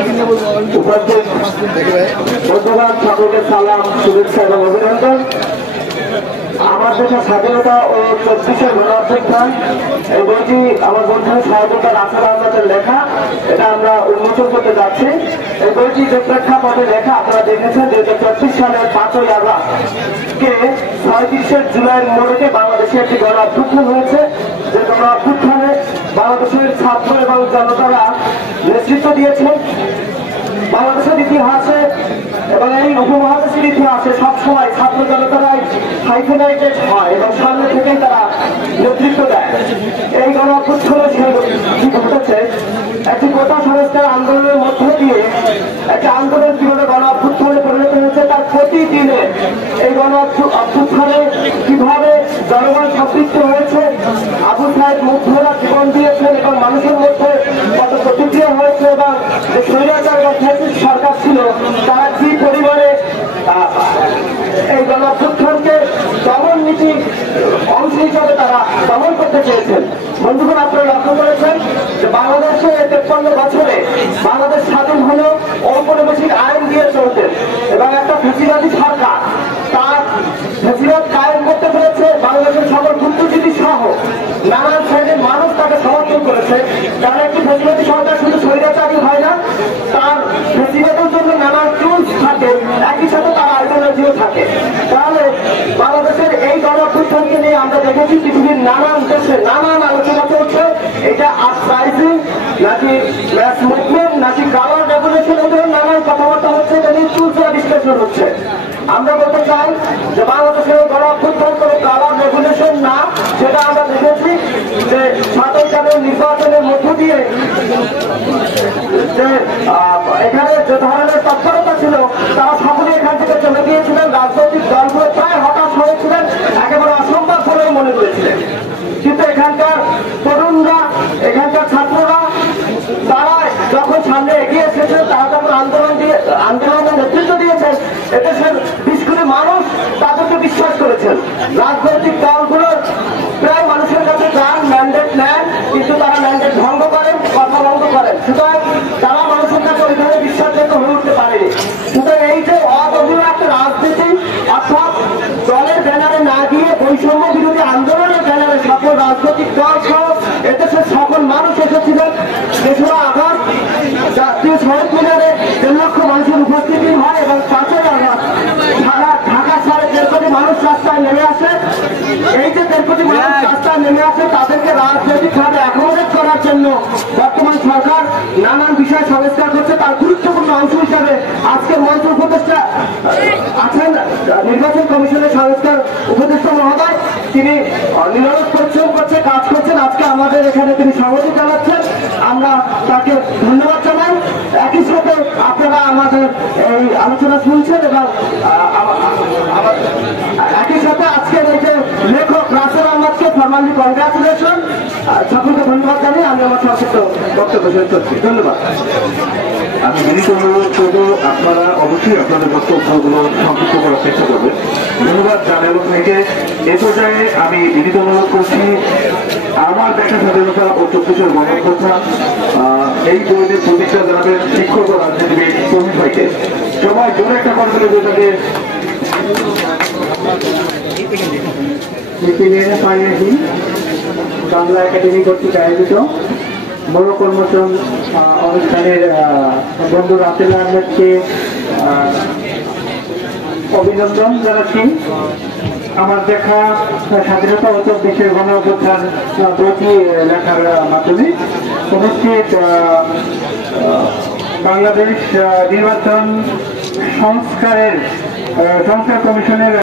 উপস্থিত বন্ধুগণ সকলকে সালাম, শুভেচ্ছা এবং অভিনন্দন। আমার দেশের স্বাধীনতা ও 24-এর গণঅভ্যুত্থান, এই বইটি আমার বন্ধু সহযোগিতা রাসেল আহমেদের লেখা। এটা আমরা উন্মোচন করতে যাচ্ছি। এই বইটি যে প্রেক্ষাপটে লেখা আপনারা দেখেছেন, 2024 সালের 5ই আগস্টকে 36 জুলাইয়ের মোড়কে বাংলাদেশে একটি গণঅভ্যুত্থান হয়েছে। যে গণঅভ্যুত্থানে বাংলাদেশের ছাত্র এবং জনতারা নেতৃত্ব দিয়েছেন। বাংলাদেশের ইতিহাসে এবং এই উপমহাদেশের ইতিহাসে সবসময় ছাত্র জনতারাই হাইফাইটেড হয় এবং সামনে থেকেই তারা নেতৃত্ব দেয়। এই গণঅভ্যুত্থানে কি ঘটেছে, একটি কোটা সংস্কার আন্দোলনের মধ্য দিয়ে একটি আন্দোলন কিভাবে গণঅভ্যুত্থানে পরিণত হয়েছে, তার প্রতিদিনে এই গণঅভ্যুত্থানে কিভাবে জনগণ সম্পৃক্ত হয়েছে, আবু সাহেব মুগ্ধরা জীবন দিয়েছেন এবং মানুষের মধ্যে কত প্রতিক্রিয়া হয়েছে এবং যে স্বৈরাচার এবং ফ্যাসিস্ট সরকার ছিল তারা কি পরিমাণে এই গণঅভ্যুত্থানকে দমন নীতি অংশ হিসাবে তারা দমন করতে চেয়েছেন। বন্ধুগণ, আপনারা লক্ষ্য করেছেন যে বাংলাদেশে 53 বছরে বাংলাদেশ স্বাধীন হল ঔপনিবেশিক আইন দিয়ে চলতেন এবং একটা ফ্যাসিবাদী সরকার তার ফ্যাসিবাদ কায়েম করতে পেরেছে। বাংলাদেশের সকল বুদ্ধিজীবী সহ নানান শ্রেণীর মানুষ তাকে সমর্থন করেছে। কারণ একটি ফ্যাসিবাদী সরকার শুধু স্বৈরাচারী হয় না, তার ফ্যাসিবাদের জন্য নানান টুলস থাকে, একই সাথে তার আইডিওলজিও থাকে। তাহলে বাংলাদেশের এই গণঅভ্যুত্থানকে নিয়ে আমরা দেখেছি পৃথিবীর নানান দেশে নানান আলোচনা চলছে। এটা আপরাইজিং নাকি ম্যাস মুভমেন্ট নাকি কালার রেভলিউশন, এই ধরনের নানান কথাবার্তা হচ্ছে, এটা নিয়ে চুলচেরা বিশ্লেষণ হচ্ছে। আমরা বলতে চাই যে বাংলাদেশের গণঅভ্যুত্থান কোনো কালার রেভলিউশন না। সেটা আমরা দেখেছি যে 7ই সালের নির্বাচনের মধ্য দিয়ে যে এখানে যে ধরনের তৎপরতা ছিল তারা সকলে এখান থেকে চলে গিয়েছিলেন। রাজনৈতিক দলগুলো প্রায় হতাশ হয়েছিলেন, একেবারে অসম্ভব বলেই মনে করেছিলেন। কিন্তু এখানকার তরুণরা, এখানকার ছাত্ররা তারা যখন সামনে এগিয়ে এসেছেন, তারা যখন আন্দোলনের নেতৃত্ব দিয়েছেন, এদেশের 20 কোটি মানুষ তাদেরকে বিশ্বাস করেছেন। রাজনৈতিক দলগুলোর প্রায় মানুষের কাছে যান, ম্যান্ডেট নেন, কিন্তু তারা ম্যান্ডেট ভঙ্গ করেন, কথা ভঙ্গ করেন। সুতরাং তারা মানুষের কাছে ওইভাবে বিশ্বাসযোগ্য হয়ে উঠতে পারেনি। সুতরাং এই যে অগভীর একটা রাজনীতি, অর্থাৎ দলের ব্যানারে না গিয়ে বৈষম্য বিরোধী আন্দোলনের ব্যানারে সকল রাজনৈতিক দল সহ এদেশের সকল মানুষ এসেছিলেন। 3রা আগস্ট জাতীয় শহীদ মিনারে 1.5 লক্ষ মানুষের উপস্থিতি হয় এবং 5ই আগস্ট ঢাকা শহরে 1.5 কোটি মানুষ রাস্তায় নেমে আসে। এই যে 1.5 কোটি মানুষ রাস্তায় নেমে আসে, তাদেরকে রাজনৈতিকভাবে অ্যাকোমোডেট করার জন্য বর্তমান সরকার নানান বিষয় সংস্কার করছে। তার গুরুত্বপূর্ণ অংশ হিসাবে আজকের মঞ্চ উপদেষ্টা আছেন নির্বাচন কমিশনের সংস্কার উপদেষ্টা মহোদয়। তিনি নিরলস পরিশ্রম করছে, কাজ করছেন। আজকে আমাদের এখানে তিনি সংহতি জানাচ্ছেন, আমরা তাকে ধন্যবাদ জানাই। একই সাথে আপনারা আমাদের এই আলোচনা শুনছেন এবং একই সাথে আজকের এই যে লেখক রাসেল আহমেদকে ফরমালি কংগ্রাচুলেশন। সকলকে ধন্যবাদ জানিয়ে আমি আমার সংক্ষিপ্ত বক্তব্য শেষ করছি। ধন্যবাদ। আমি বিনীত অনুরোধ করবো আপনারা অবশ্যই আপনাদের বক্তব্যগুলো সংক্ষিপ্ত করার চেষ্টা করবেন। ধন্যবাদ জানালো থেকে এ পর্যায়ে আমি বিনীত অনুরোধ করছি আমার দেখা স্বাধীনতা ও 24-এর গণঅভ্যুত্থান এই বইয়ের প্রতিষ্ঠা জানাবেন শিক্ষক ও রাজনীতিবিদ তৌহিদ ভাইকে। সবাই জোরে একটা করবেন বইটাকে। বাংলা একাডেমি কর্তৃক আয়োজিত বড় কর্মচন অনুষ্ঠানের বন্ধু রাসেল আহমেদকে অভিনন্দন জানাচ্ছি। আমার দেখা স্বাধীনতা ও 24-এর গণঅভ্যুত্থান বইটি লেখার মাধ্যমে উপস্থিত বাংলাদেশ নির্বাচন সংস্কার কমিশনের